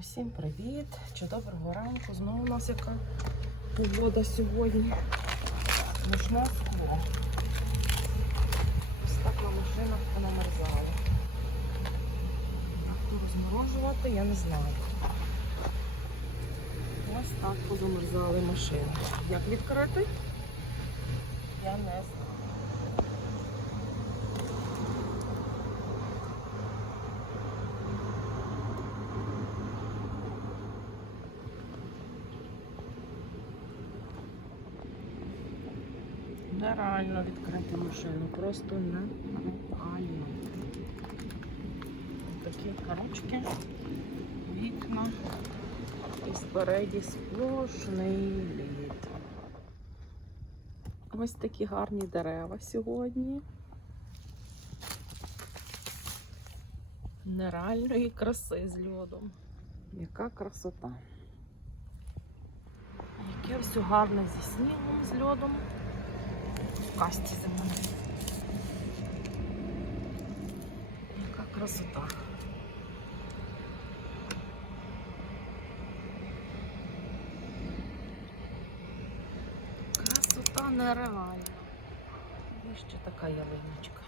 Усім привіт! Чи доброго ранку. Знову у нас яка погода сьогодні. Ночне скло. Ось так на машинах понамерзало. Як то розморожувати, я не знаю. Ось так позамерзали машини. Як відкрити? Я не знаю. Нереально відкрити машину, просто нереально. Такі ручки, вікна і спереді сплошний лід. Ось такі гарні дерева сьогодні. Нереальної краси з льодом. Яка красота. Яке все гарне зі снігом, з льодом. В касті зимовій. Яка красота. Красота нереальна. І ще така ялиночка.